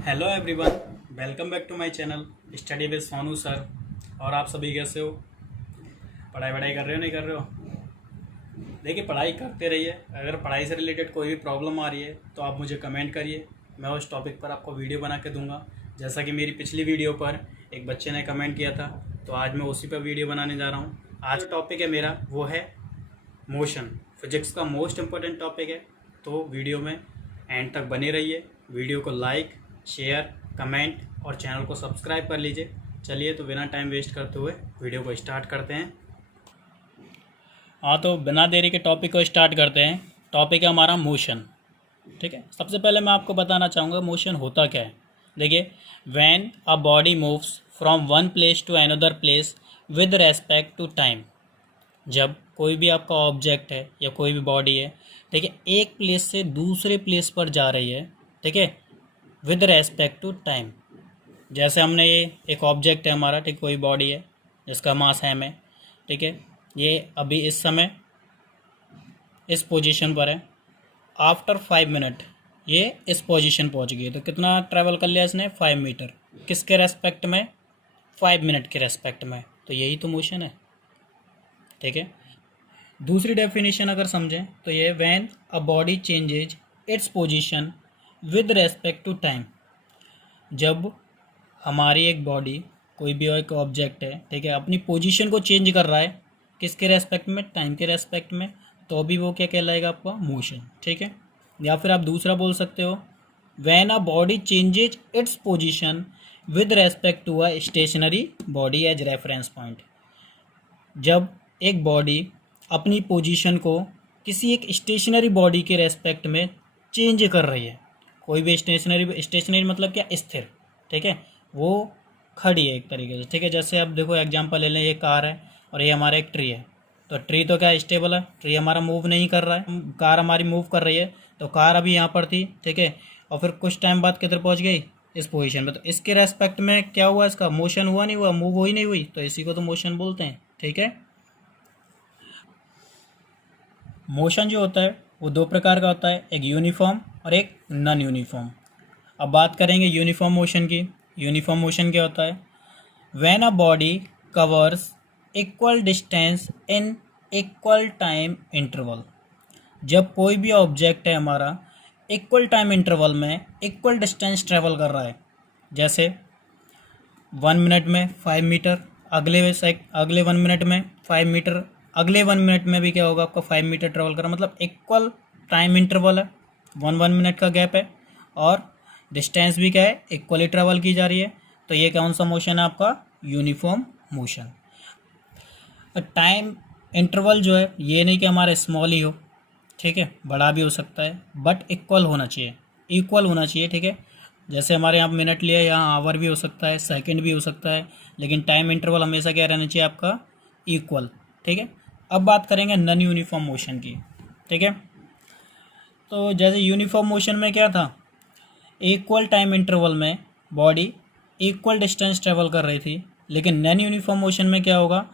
Hello everyone, welcome back to my channel study with Sonu sir. और आप सभी कैसे हो? पढ़ाई वढ़ाई कर रहे हो नहीं कर रहे हो? देखिए, पढ़ाई करते रहिए। अगर पढ़ाई से रिलेटेड कोई भी प्रॉब्लम आ रही है तो आप मुझे कमेंट करिए, मैं उस टॉपिक पर आपको वीडियो बना के दूंगा। जैसा कि मेरी पिछली वीडियो पर एक बच्चे ने कमेंट किया था, तो आज मैं उसी पर वीडियो बनाने जा रहा हूँ। आज जो टॉपिक है मेरा वो है मोशन। फिजिक्स का मोस्ट इम्पोर्टेंट टॉपिक है, तो वीडियो में एंड तक बने रहिए। वीडियो को लाइक, शेयर, कमेंट और चैनल को सब्सक्राइब कर लीजिए। चलिए, तो बिना टाइम वेस्ट करते हुए वीडियो को स्टार्ट करते हैं। हाँ, तो बिना देरी के टॉपिक को स्टार्ट करते हैं। टॉपिक है हमारा मोशन। ठीक है, सबसे पहले मैं आपको बताना चाहूँगा मोशन होता क्या है। देखिए, when a body moves from one place to another place with respect to time. जब कोई भी आपका ऑब्जेक्ट है या कोई भी बॉडी है, ठीक है, एक प्लेस से दूसरे प्लेस पर जा रही है, ठीक है, विद रेस्पेक्ट टू टाइम। जैसे हमने ये एक ऑब्जेक्ट है हमारा, ठीक, कोई बॉडी है जिसका मास m है, ठीक है, ये अभी इस समय इस पोजीशन पर है। आफ्टर 5 मिनट ये इस पोजीशन पहुंच गई, तो कितना ट्रैवल कर लिया इसने? 5 मीटर। किसके रेस्पेक्ट में? 5 मिनट के रेस्पेक्ट में। तो यही तो मोशन है। ठीक है, दूसरी डेफिनेशन अगर समझें तो ये when a body changes its position with respect to time. जब हमारी एक बॉडी, कोई भी एक ऑब्जेक्ट है, ठीक है, अपनी पोजीशन को चेंज कर रहा है, किसके रेस्पेक्ट में? टाइम के रेस्पेक्ट में, तो भी वो क्या कहलाएगा? आपका मोशन। ठीक है, या फिर आप दूसरा बोल सकते हो, when a body changes its position with respect to a stationary body as reference point. जब एक बॉडी अपनी पोजीशन को किसी एक स्टेशनरी बॉडी के रेस्पेक्ट में चेंज कर रही है, कोई भी स्टेशनरी मतलब क्या? स्थिर। ठीक है, वो खड़ी है एक तरीके से। ठीक है, जैसे अब देखो एग्जांपल ले लें, ये कार है और ये हमारा एक ट्री है। तो ट्री तो क्या स्टेबल है, ट्री हमारा मूव नहीं कर रहा है, कार हमारी मूव कर रही है। तो कार अभी यहाँ पर थी, ठीक है, और फिर कुछ टाइम बाद किधर पहुँच गई? इस पोजीशन में। तो इसके रेस्पेक्ट में क्या हुआ? इसका मोशन हुआ नहीं हुआ? मूव हुई नहीं हुई? तो इसी को तो मोशन बोलते हैं। ठीक है, मोशन जो होता है वो दो प्रकार का होता है, एक यूनिफॉर्म और एक नॉन यूनिफॉर्म। अब बात करेंगे यूनिफॉर्म मोशन की। यूनिफॉर्म मोशन क्या होता है? When a body covers equal distance in equal time interval. जब कोई भी ऑब्जेक्ट है हमारा इक्वल टाइम इंटरवल में इक्वल डिस्टेंस ट्रेवल कर रहा है। जैसे 1 मिनट में 5 मीटर, अगले 1 मिनट में 5 मीटर, अगले 1 मिनट में भी क्या होगा? आपका 5 मीटर ट्रेवल करा, मतलब इक्वल टाइम इंटरवल है, 1 मिनट का गैप है, और डिस्टेंस भी क्या है? इक्वली ट्रेवल की जा रही है। तो ये कौन सा मोशन है? आपका यूनिफॉर्म मोशन। टाइम इंटरवल जो है, ये नहीं कि हमारा स्मॉल ही हो, ठीक है, बड़ा भी हो सकता है, बट इक्वल होना चाहिए, इक्वल होना चाहिए। ठीक है, जैसे हमारे यहाँ मिनट लिया, यहाँ आवर भी हो सकता है, सेकंड भी हो सकता है, लेकिन टाइम इंटरवल हमेशा क्या रहना चाहिए? आपका इक्वल। ठीक है, अब बात करेंगे नॉन यूनिफॉर्म मोशन की। ठीक है, तो जैसे यूनिफॉर्म मोशन में क्या था? इक्वल टाइम इंटरवल में बॉडी इक्वल डिस्टेंस ट्रेवल कर रही थी। लेकिन नॉन यूनिफॉर्म मोशन में क्या होगा?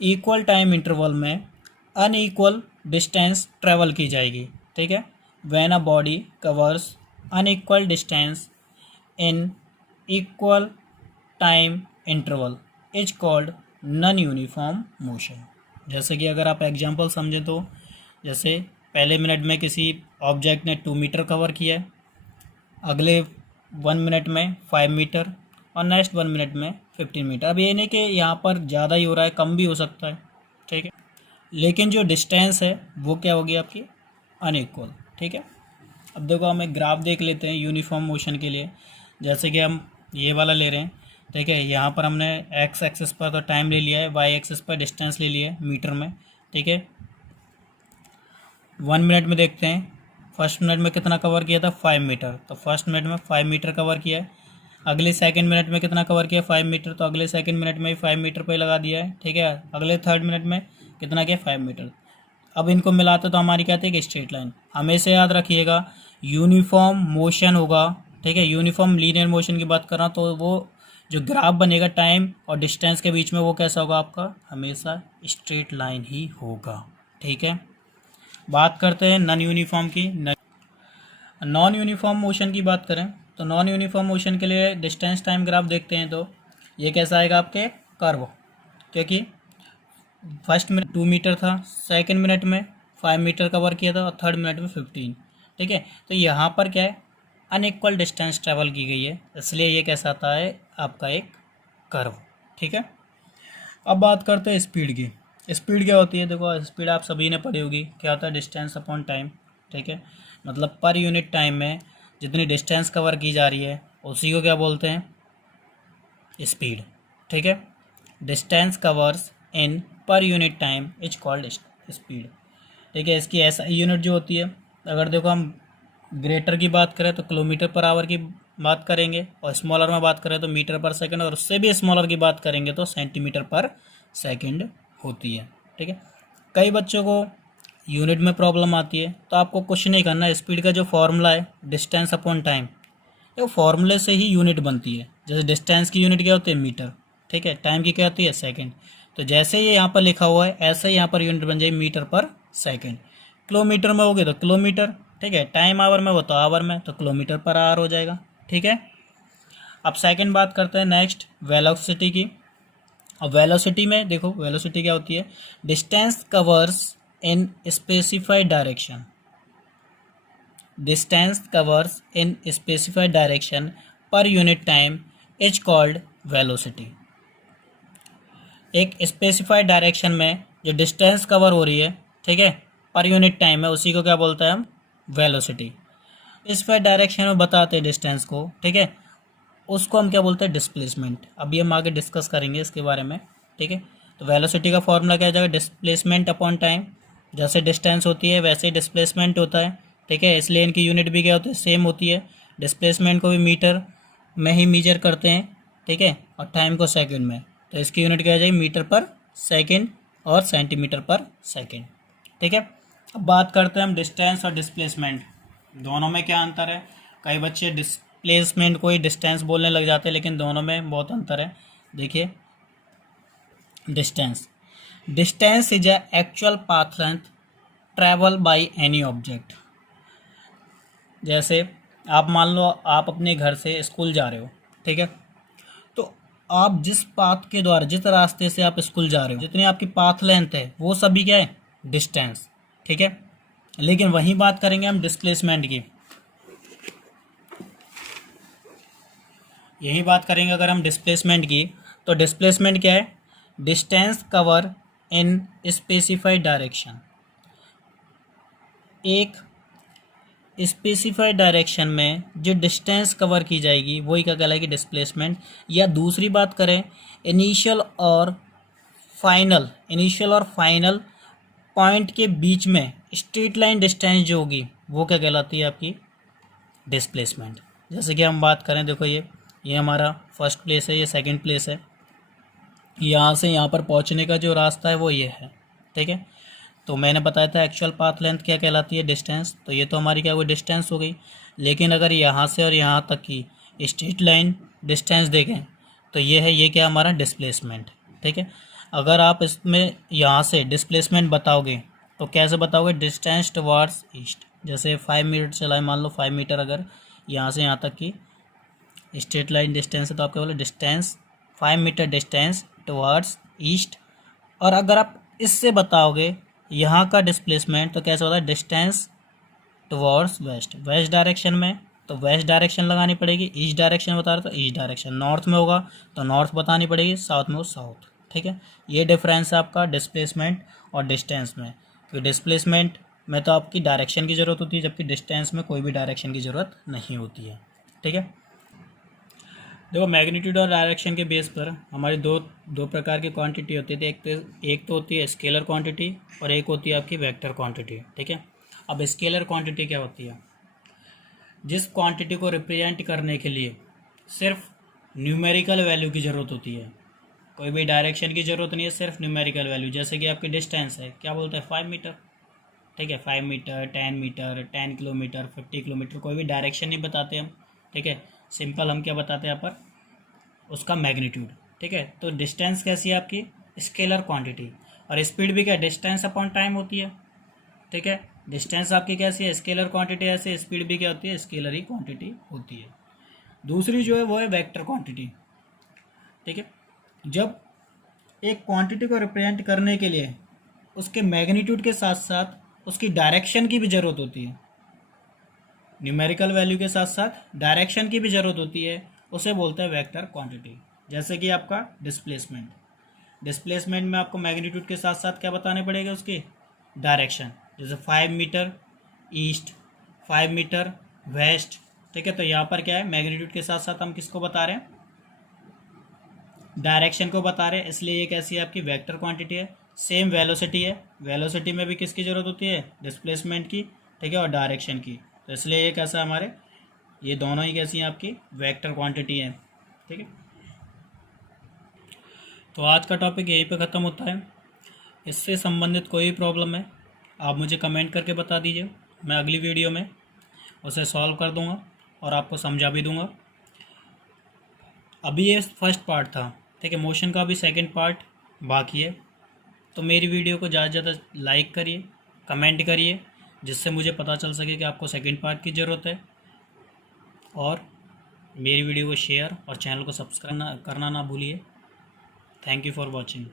इक्वल टाइम इंटरवल में अनइक्वल डिस्टेंस ट्रेवल की जाएगी। ठीक है, when a body covers unequal distance in equal time interval is called non uniform motion. जैसे कि अगर आप एग्जांपल समझें तो, जैसे पहले मिनट में किसी ऑब्जेक्ट ने 2 मीटर कवर किया है, अगले 1 मिनट में 5 मीटर, और नेक्स्ट 1 मिनट में 15 मीटर। अब ये नहीं कि यहाँ पर ज़्यादा ही हो रहा है, कम भी हो सकता है। ठीक है, लेकिन जो डिस्टेंस है वो क्या होगी? आपकी अनइक्वल। ठीक है, अब देखो हम एक ग्राफ देख लेते हैं यूनिफॉर्म मोशन के लिए। जैसे कि हम ये वाला ले रहे हैं, ठीक है, यहाँ पर हमने एक्स एक्सिस पर तो टाइम ले लिया है, वाई एक्सिस पर डिस्टेंस ले लिया है मीटर में। ठीक है, 1 मिनट में देखते हैं, फर्स्ट मिनट में कितना कवर किया था? 5 मीटर। तो फर्स्ट मिनट में 5 मीटर कवर किया है। अगले सेकंड मिनट में कितना कवर किया? 5 मीटर। तो अगले सेकंड मिनट में 5 मीटर पे लगा दिया है। ठीक है, अगले थर्ड मिनट में कितना किया? 5 मीटर। अब इनको मिलाते तो हमारी क्या थी? एक स्ट्रेट लाइन। हमेशा याद रखिएगा, यूनिफॉर्म मोशन होगा, ठीक है, यूनिफॉर्म लीनियर मोशन की बात कर रहा हूँ, तो वो जो ग्राफ बनेगा टाइम और डिस्टेंस के बीच में, वो कैसा होगा? आपका हमेशा स्ट्रेट लाइन ही होगा। ठीक है, बात करते हैं नॉन यूनिफॉर्म की। नॉन यूनिफॉर्म मोशन की बात करें तो नॉन यूनिफॉर्म मोशन के लिए डिस्टेंस टाइम ग्राफ देखते हैं तो ये कैसा आएगा आपके कर्व, क्योंकि फर्स्ट मिनट 2 मीटर था, सेकंड मिनट में 5 मीटर कवर किया था और थर्ड मिनट में 15। ठीक है, तो यहाँ पर क्या है, अनइक्वल डिस्टेंस ट्रेवल की गई है, इसलिए ये कैसा आता है आपका एक कर्व। ठीक है, अब बात करते हैं स्पीड की। स्पीड क्या होती है, देखो स्पीड आप सभी ने पढ़ी होगी, क्या होता है डिस्टेंस अपॉन टाइम। ठीक है, मतलब पर यूनिट टाइम में जितनी डिस्टेंस कवर की जा रही है उसी को क्या बोलते हैं, स्पीड। ठीक है, distance covers in per unit time is called speed. ठीक है, इसकी ऐसा यूनिट जो होती है, अगर देखो हम ग्रेटर की बात करें तो किलोमीटर पर आवर की बात करेंगे, और स्मॉलर में बात करें तो मीटर पर सेकंड, और उससे भी स्मॉलर की बात करेंगे तो सेंटीमीटर पर सेकंड होती है। ठीक है, कई बच्चों को यूनिट में प्रॉब्लम आती है, तो आपको कुछ नहीं करना, स्पीड का जो फॉर्मूला है डिस्टेंस अपॉन टाइम, तो फॉर्मूले से ही यूनिट बनती है। जैसे डिस्टेंस की यूनिट क्या होती है, मीटर। ठीक है, टाइम की क्या होती है, सेकंड। तो जैसे ये यहाँ पर लिखा हुआ है ऐसे ही यहाँ पर यूनिट बन जाएगी मीटर पर सेकंड। किलोमीटर में होगी तो किलोमीटर, ठीक है, टाइम आवर में हो तो आवर में, तो किलोमीटर पर आवर हो जाएगा। ठीक है, अब सेकंड बात करते हैं नेक्स्ट वेलोसिटी की। अब वेलोसिटी में देखो, वेलोसिटी क्या होती है, distance covers in specified direction. Distance covers in specified direction per unit time is called velocity. एक स्पेसिफाइड डायरेक्शन में जो डिस्टेंस कवर हो रही है, ठीक है, पर यूनिट टाइम है, उसी को क्या बोलते हैं हम, वेलोसिटी। स्पेसिफाइड डायरेक्शन में बताते हैं डिस्टेंस को, ठीक है, उसको हम क्या बोलते हैं, डिस्प्लेसमेंट। अभी हम आगे डिस्कस करेंगे इसके बारे में। ठीक है, तो वेलोसिटी का फॉर्मूला क्या हो जाएगा, डिस्प्लेसमेंट अपॉन टाइम। जैसे डिस्टेंस होती है वैसे ही डिस्प्लेसमेंट होता है। ठीक है, इसलिए इनकी यूनिट भी क्या होती है, सेम होती है। डिस्प्लेसमेंट को भी मीटर में ही मेजर करते हैं, ठीक है, और टाइम को सेकंड में, तो इसकी यूनिट क्या हो जाएगी, मीटर पर सेकंड और सेंटीमीटर पर सेकंड। ठीक है, अब बात करते हैं हम डिस्टेंस और डिस्प्लेसमेंट, दोनों में क्या अंतर है। कई बच्चे डिस्प्लेसमेंट को ही डिस्टेंस बोलने लग जाते हैं, लेकिन दोनों में बहुत अंतर है। देखिए, distance distance is a actual path length travel by any object. जैसे आप मान लो आप अपने घर से स्कूल जा रहे हो, ठीक है, तो आप जिस पाथ के द्वारा, जिस रास्ते से आप स्कूल जा रहे हो, जितनी आपकी पाथ लेंथ है वो सभी क्या है, डिस्टेंस। ठीक है, लेकिन वहीं बात करेंगे हम डिस्प्लेसमेंट की, यही बात करेंगे अगर हम डिस्प्लेसमेंट की, तो डिस्प्लेसमेंट क्या है, distance cover in specified direction. एक स्पेसिफाइड डायरेक्शन में जो डिस्टेंस कवर की जाएगी वही क्या कहलाएगी, डिस्प्लेसमेंट। या दूसरी बात करें, इनिशियल और फाइनल पॉइंट के बीच में स्ट्रेट लाइन डिस्टेंस जो होगी वो क्या कहलाती है, आपकी डिस्प्लेसमेंट। जैसे कि हम बात करें, देखो ये हमारा फर्स्ट प्लेस है, ये सेकंड प्लेस है, यहाँ से यहाँ पर पहुँचने का जो रास्ता है वो ये है। ठीक है, तो मैंने बताया था एक्चुअल पाथ लेंथ क्या कहलाती है, डिस्टेंस। तो ये तो हमारी क्या हुई, डिस्टेंस हो गई। लेकिन अगर यहाँ से और यहाँ तक की स्ट्रेट लाइन डिस्टेंस देखें तो ये है, ये क्या हमारा डिस्प्लेसमेंट। ठीक है, अगर आप इसमें यहाँ से डिस्प्लेसमेंट बताओगे तो कैसे बताओगे, डिस्टेंस टुवर्ड्स ईस्ट। जैसे 5 मीटर चलाए, मान लो 5 मीटर अगर यहाँ से यहाँ तक की स्ट्रेट लाइन डिस्टेंस है, तो आप क्या बोले, distance 5 metre distance towards east. और अगर आप इससे बताओगे यहाँ का डिस्प्लेसमेंट, तो कैसे होता है, distance towards waste. West direction में तो वेस्ट डायरेक्शन लगानी पड़ेगी, ईस्ट डायरेक्शन बता रहे तो ईस्ट डायरेक्शन, नॉर्थ में होगा तो नॉर्थ बतानी पड़ेगी, साउथ में हो साउथ। ठीक है, ये डिफरेंस है आपका डिस्प्लेसमेंट और डिस्टेंस में। तो डिस्प्लेसमेंट में तो आपकी डायरेक्शन की ज़रूरत होती है, जबकि डिस्टेंस में कोई भी डायरेक्शन की ज़रूरत नहीं होती है। ठीक है, देखो मैग्नीट्यूड और डायरेक्शन के बेस पर हमारी दो प्रकार की क्वांटिटी होती है। एक तो होती है स्केलर क्वांटिटी और एक होती है आपकी वेक्टर क्वांटिटी। ठीक है, अब स्केलर क्वांटिटी क्या होती है, जिस क्वांटिटी को रिप्रेजेंट करने के लिए सिर्फ न्यूमेरिकल वैल्यू की ज़रूरत होती है, कोई भी डायरेक्शन की ज़रूरत नहीं है, सिर्फ न्यूमेरिकल वैल्यू। जैसे कि आपकी डिस्टेंस है, क्या बोलते हैं, 5 मीटर। ठीक है, 5 मीटर, 10 मीटर, 10 किलोमीटर, 50 किलोमीटर, कोई भी डायरेक्शन नहीं बताते हम। ठीक है, सिंपल हम क्या बताते हैं यहाँ पर, उसका मैग्नीट्यूड। ठीक है, तो डिस्टेंस कैसी है आपकी, स्केलर क्वांटिटी। और स्पीड भी क्या, डिस्टेंस अपॉन टाइम होती है। ठीक है, डिस्टेंस आपकी कैसी है, स्केलर क्वांटिटी, ऐसे स्पीड भी क्या होती है, स्केलर ही क्वांटिटी होती है। दूसरी जो है वो है वेक्टर क्वांटिटी। ठीक है, जब एक क्वांटिटी को रिप्रेजेंट करने के लिए उसके मैग्नीट्यूड के साथ साथ उसकी डायरेक्शन की भी ज़रूरत होती है, न्यूमेरिकल वैल्यू के साथ साथ डायरेक्शन की भी ज़रूरत होती है, उसे बोलते हैं वेक्टर क्वांटिटी। जैसे कि आपका डिस्प्लेसमेंट में आपको मैग्नीट्यूड के साथ साथ क्या बताने पड़ेगा, उसकी डायरेक्शन। जैसे 5 मीटर ईस्ट, 5 मीटर वेस्ट। ठीक है, तो यहाँ पर क्या है, मैग्नीट्यूड के साथ साथ हम किसको बता रहे हैं, डायरेक्शन को बता रहे हैं, इसलिए ये कैसी है, आपकी वेक्टर क्वांटिटी है। सेम वेलोसिटी है, वेलोसिटी में भी किसकी ज़रूरत होती है, डिस्प्लेसमेंट की। ठीक है, और डायरेक्शन की, तो इसलिए ये कैसा हमारे, ये दोनों ही कैसी हैं, आपकी वेक्टर क्वांटिटी है। ठीक है, तो आज का टॉपिक यहीं पे ख़त्म होता है। इससे संबंधित कोई प्रॉब्लम है आप मुझे कमेंट करके बता दीजिए, मैं अगली वीडियो में उसे सॉल्व कर दूंगा और आपको समझा भी दूंगा। अभी ये फर्स्ट पार्ट था। ठीक है, मोशन का भी सेकंड पार्ट बाकी है। तो मेरी वीडियो को ज़्यादा से ज़्यादा लाइक करिए, कमेंट करिए, जिससे मुझे पता चल सके कि आपको सेकंड पार्ट की ज़रूरत है। और मेरी वीडियो को शेयर और चैनल को सब्सक्राइब करना ना भूलिए। Thank you for watching.